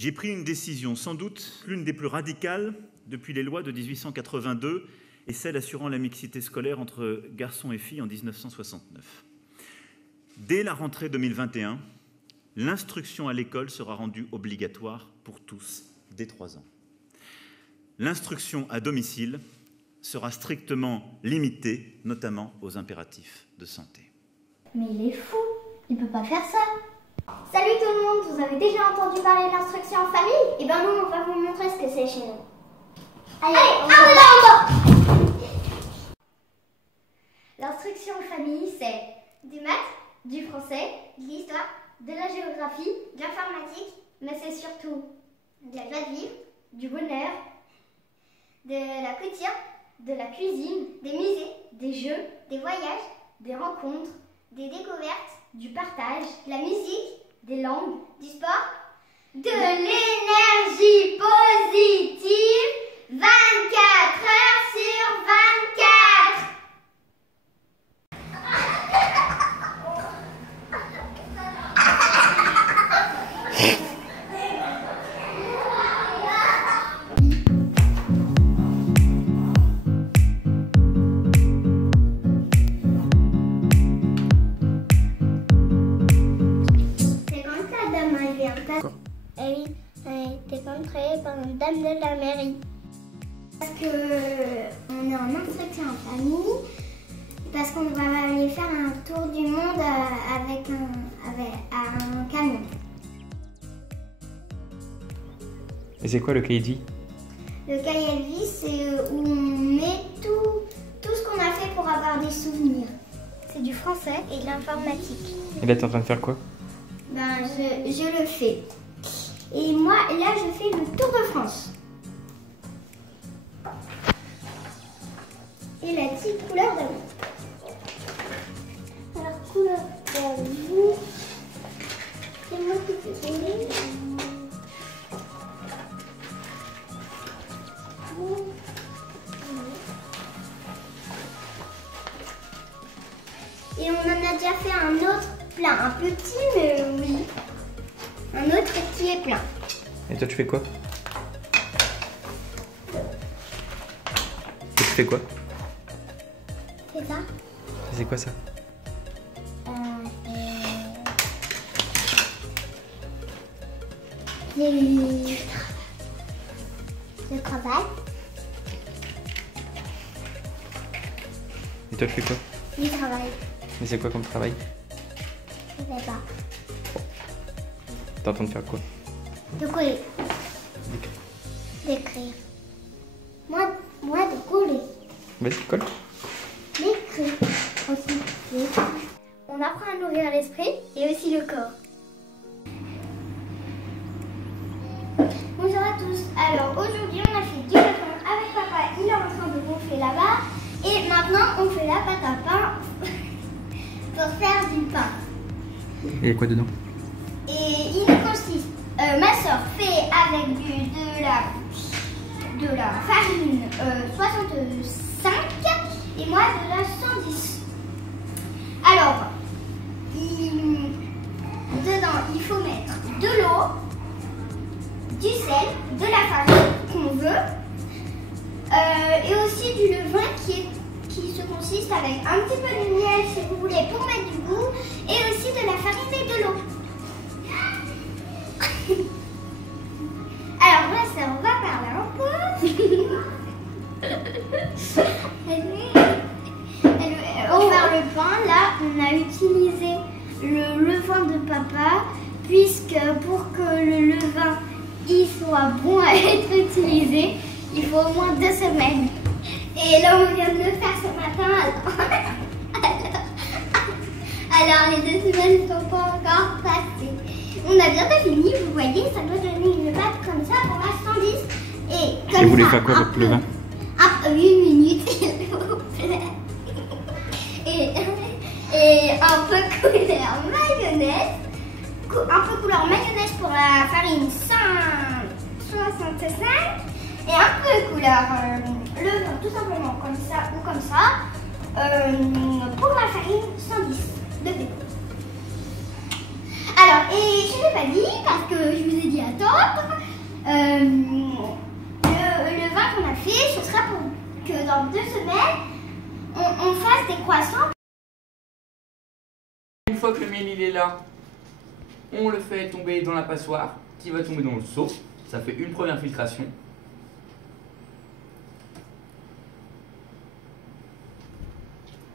J'ai pris une décision, sans doute l'une des plus radicales depuis les lois de 1882 et celle assurant la mixité scolaire entre garçons et filles en 1969. Dès la rentrée 2021, l'instruction à l'école sera rendue obligatoire pour tous dès 3 ans. L'instruction à domicile sera strictement limitée, notamment aux impératifs de santé. Mais il est fou, il peut pas faire ça. Salut tout le monde, vous avez déjà entendu parler de l'instruction en famille? Eh bien nous, on va vous montrer ce que c'est chez nous. Allez, on va. L'instruction en famille, c'est du maths, du français, de l'histoire, de la géographie, de l'informatique, mais c'est surtout de la joie de vivre, du bonheur, de la couture, de la cuisine, des musées, des jeux, des voyages, des rencontres, des découvertes, du partage, de la musique, des langues, du sport, de l'énergie positive 24 heures sur 24. Elle a été créée par une dame de la mairie. Parce qu'on est en instruction en famille, parce qu'on va aller faire un tour du monde avec un camion. Et c'est quoi le cahier de vie? Le cahier de vie, c'est où on met tout ce qu'on a fait pour avoir des souvenirs. C'est du français et de l'informatique. Et là, t'es en train de faire quoi? Ben, je le fais. Et moi, là, je fais le Tour de France. Et la petite couleur d'amour. Alors, couleur d'amour. C'est moi qui fais tomber. Et on en a déjà fait un autre plein. Un petit, mais oui. Un autre qui est plein. Et toi, tu fais quoi? Tu fais quoi? C'est ça? C'est quoi ça? Je travaille. Et toi, tu fais quoi? Je travaille. Mais c'est quoi comme travail? Je sais pas. T'es en train de faire quoi? De coller. D'écrire. Moi de coller. Vas-y, colle. D'écrire aussi. On apprend à nourrir l'esprit et aussi le corps. Bonjour à tous. Alors aujourd'hui on a fait du coton avec papa. Il est en train de gonfler là-bas. Et maintenant on fait la pâte à pain pour faire du pain. Et il y a quoi dedans? Et il consiste, ma soeur fait avec de la farine 65 et moi de la 110. Alors, dedans il faut mettre de l'eau, du sel, de la farine qu'on veut et aussi du levain qui se consiste avec un petit peu de miel si vous voulez pour mettre du goût et aussi de la farine et de l'eau. Alors là, ça, on va parler un peu. Pour faire le pain, là, on a utilisé le levain de papa, puisque pour que le levain il soit bon à être utilisé, il faut au moins 2 semaines. Et là, on vient de le faire ce matin. Alors les 2 semaines ne sont pas encore passées. On a bientôt fini, vous voyez, ça doit donner une pâte comme ça pour la 110. Et comme vous voulez ça, faire quoi votre levain? 8 minutes, s'il vous plaît. Et un peu couleur mayonnaise. Un peu couleur mayonnaise pour la farine 165. Et un peu couleur levain, tout simplement, comme ça ou comme ça. Pour la farine 110 de bébé. Alors, et je ne l'ai pas dit parce que je vous ai dit attendre. Le vin qu'on a fait, ce sera pour que dans 2 semaines, on fasse des croissants. Une fois que le miel il est là, on le fait tomber dans la passoire, qui va tomber dans le seau. Ça fait une première filtration.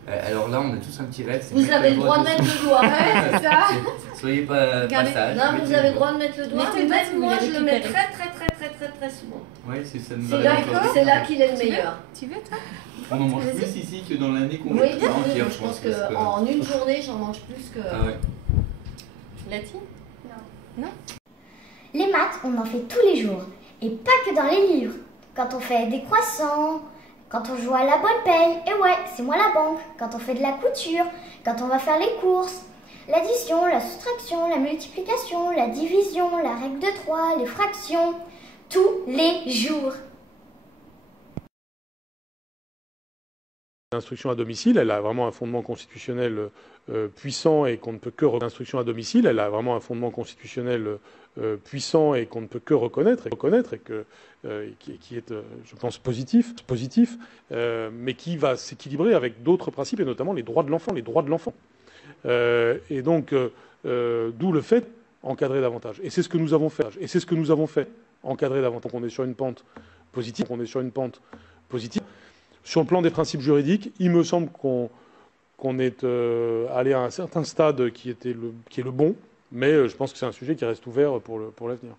Alors là, on a tous un petit rêve. Vous avez le droit de mettre le doigt, ouais, c'est ça. Soyez pas sage. Non, vous avez le droit de mettre le doigt, mais même moi, je le mets très souvent. Oui, c'est là qu'il est le meilleur. Tu veux, toi? On en mange plus ici que dans l'année qu'on Oui, fait entière, je pense qu'en une journée, j'en mange plus que... Ah ouais. Latine? Non. Les maths, on en fait tous les jours. Et pas que dans les livres. Quand on fait des croissants, quand on joue à la bonne paye, et ouais, c'est moi la banque. Quand on fait de la couture, quand on va faire les courses. L'addition, la soustraction, la multiplication, la division, la règle de 3, les fractions. Tous les jours. L'instruction à domicile, elle a vraiment un fondement constitutionnel puissant et qu'on ne peut que reconnaître. L'instruction à domicile, elle a vraiment un fondement constitutionnel puissant et qu'on ne peut que reconnaître et qui est, je pense, positif, mais qui va s'équilibrer avec d'autres principes et notamment les droits de l'enfant. Et donc, d'où le fait encadrer davantage. Et c'est ce que nous avons fait. Encadrer davantage. Donc on est sur une pente positive. Sur le plan des principes juridiques, il me semble qu'on est allé à un certain stade qui est le bon, mais je pense que c'est un sujet qui reste ouvert pour l'avenir.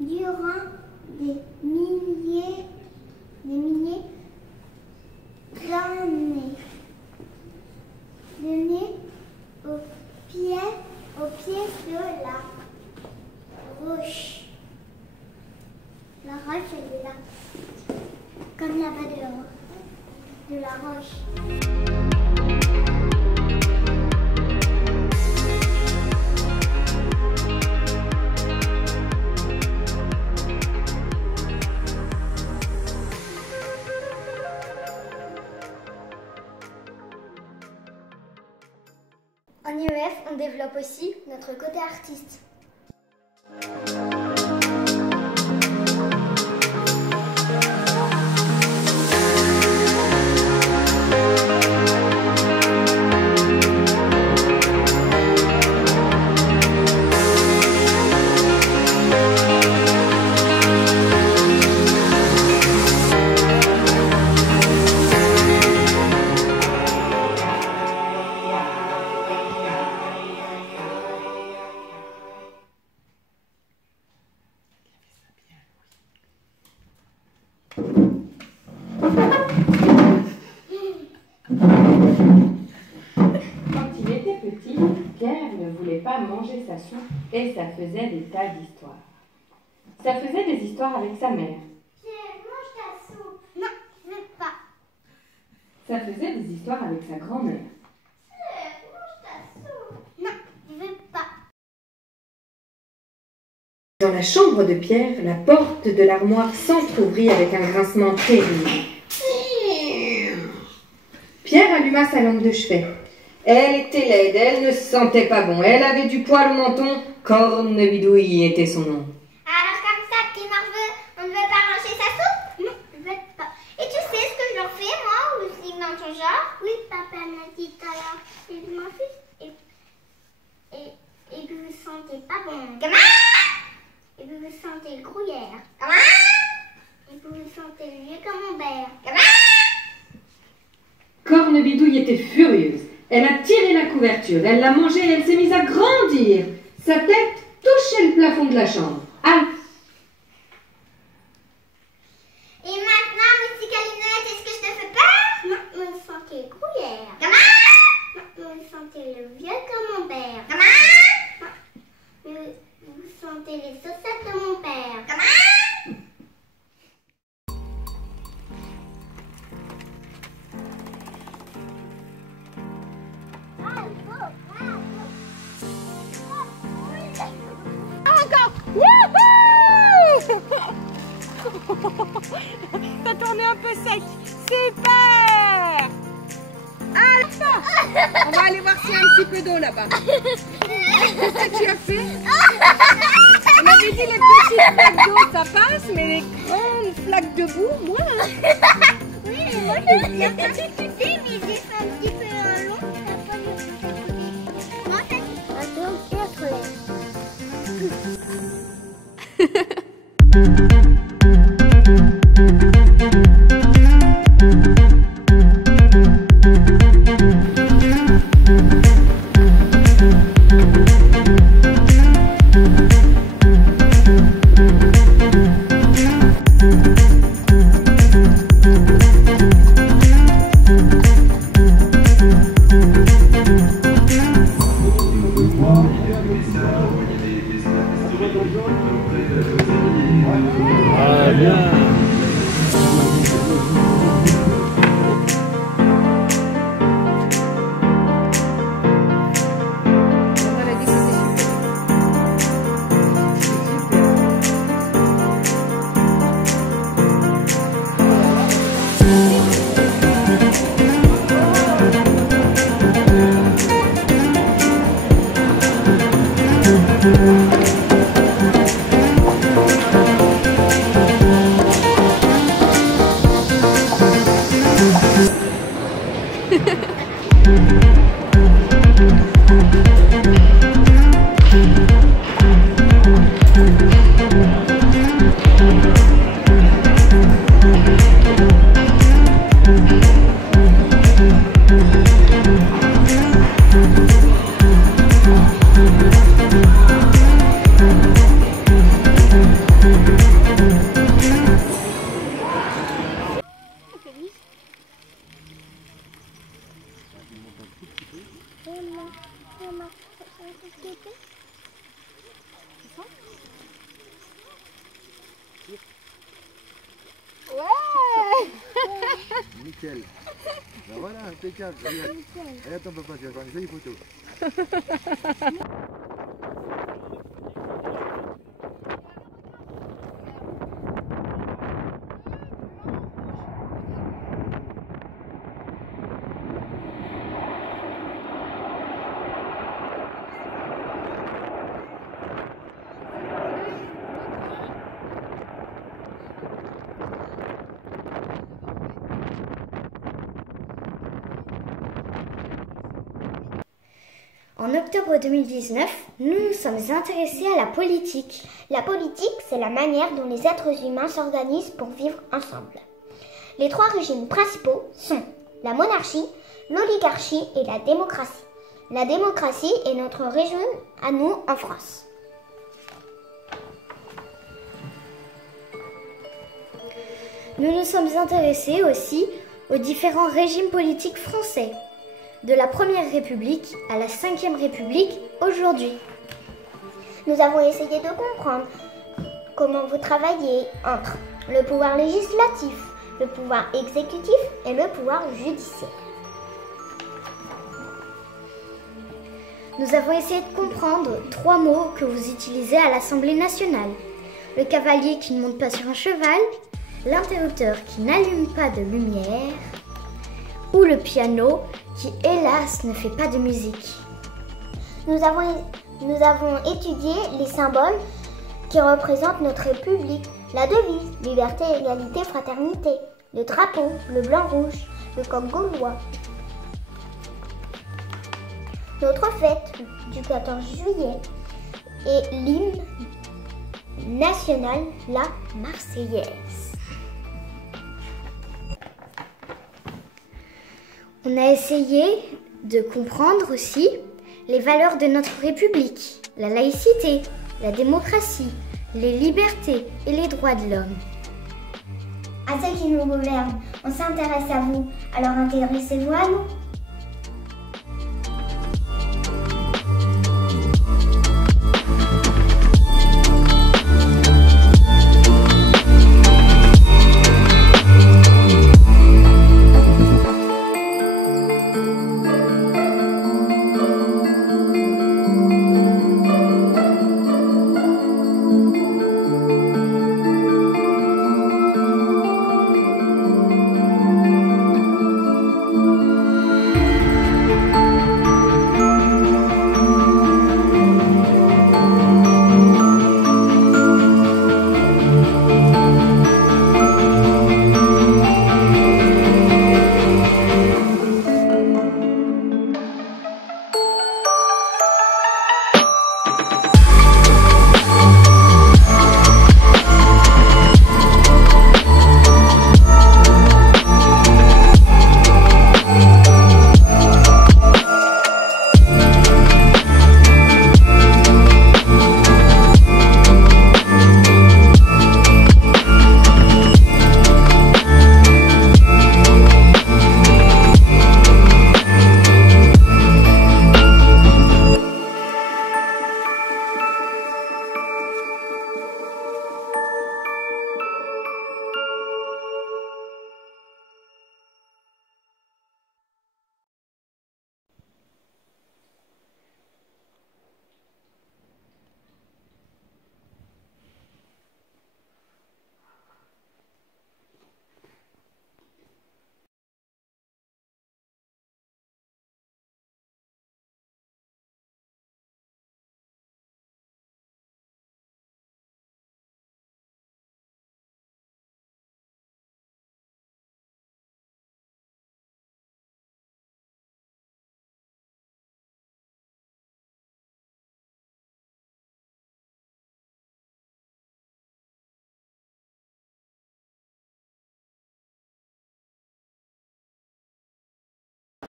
durant des milliers d'années. Donné au pied de la roche. La roche, elle est là. Comme là-bas de la roche. En IEF, on développe aussi notre côté artiste. Manger sa soupe et ça faisait des tas d'histoires. Ça faisait des histoires avec sa mère. Pierre, mange ta soupe. Non, je veux pas. Ça faisait des histoires avec sa grand-mère. Pierre, mange ta soupe. Non, je veux pas. Dans la chambre de Pierre, la porte de l'armoire s'entr'ouvrit avec un grincement terrible. Pierre alluma sa lampe de chevet. Elle était laide, elle ne sentait pas bon, elle avait du poil au menton, Cornebidouille était son nom. Alors comme ça, petit nerveux, on ne veut pas manger sa soupe? Non, je veux pas. Et tu sais ce que je leur fais, moi, ou c'est dans ton genre? Oui, papa m'a dit tout à l'heure. Et je m'en fiche. savon. Comment? Et vous vous sentez le gruyère. Comment? Et vous vous sentez le vieux camembert. Comment? Cornebidouille était furieuse. Elle a tiré la couverture, elle l'a mangée et elle s'est mise à grandir. Sa tête touchait le plafond de la chambre. Ah. Et maintenant, Missy Calinette, est-ce que je te fais peur? Maintenant, vous sentez le gruyère. Comment? Maintenant, vous sentez le vieux camembert. Comment? Vous sentez les saucettes de mon père. Comment? Encore. Wouhou! T'as tourné un peu sec. Super! Ah, là, on va aller voir s'il y a un petit peu d'eau là-bas. Qu'est-ce que tu as fait? On avait dit les petites flaques d'eau, ça passe, mais les grandes flaques de boue, moi. Oui, moi j'aime bien. Oui, mais j'ai fait un petit peu long. Moi, ça un peu entre Nickel. Ben voilà, impeccable. Et attends papa, tu vas faire une jolie photo. En octobre 2019, nous nous sommes intéressés à la politique. La politique, c'est la manière dont les êtres humains s'organisent pour vivre ensemble. Les trois régimes principaux sont la monarchie, l'oligarchie et la démocratie. La démocratie est notre régime à nous en France. Nous nous sommes intéressés aussi aux différents régimes politiques français, de la Première République à la Cinquième République aujourd'hui. Nous avons essayé de comprendre comment vous travaillez entre le pouvoir législatif, le pouvoir exécutif et le pouvoir judiciaire. Nous avons essayé de comprendre 3 mots que vous utilisez à l'Assemblée nationale. Le cavalier qui ne monte pas sur un cheval, l'interrupteur qui n'allume pas de lumière, ou le piano qui, hélas, ne fait pas de musique. Nous avons étudié les symboles qui représentent notre République, la devise, liberté, égalité, fraternité, le drapeau, le blanc-rouge, le coq gaulois. Notre fête du 14 juillet, et l'hymne national, la Marseillaise. On a essayé de comprendre aussi les valeurs de notre République, la laïcité, la démocratie, les libertés et les droits de l'homme. À ceux qui nous gouvernent, on s'intéresse à vous, alors intéressez-vous à nous.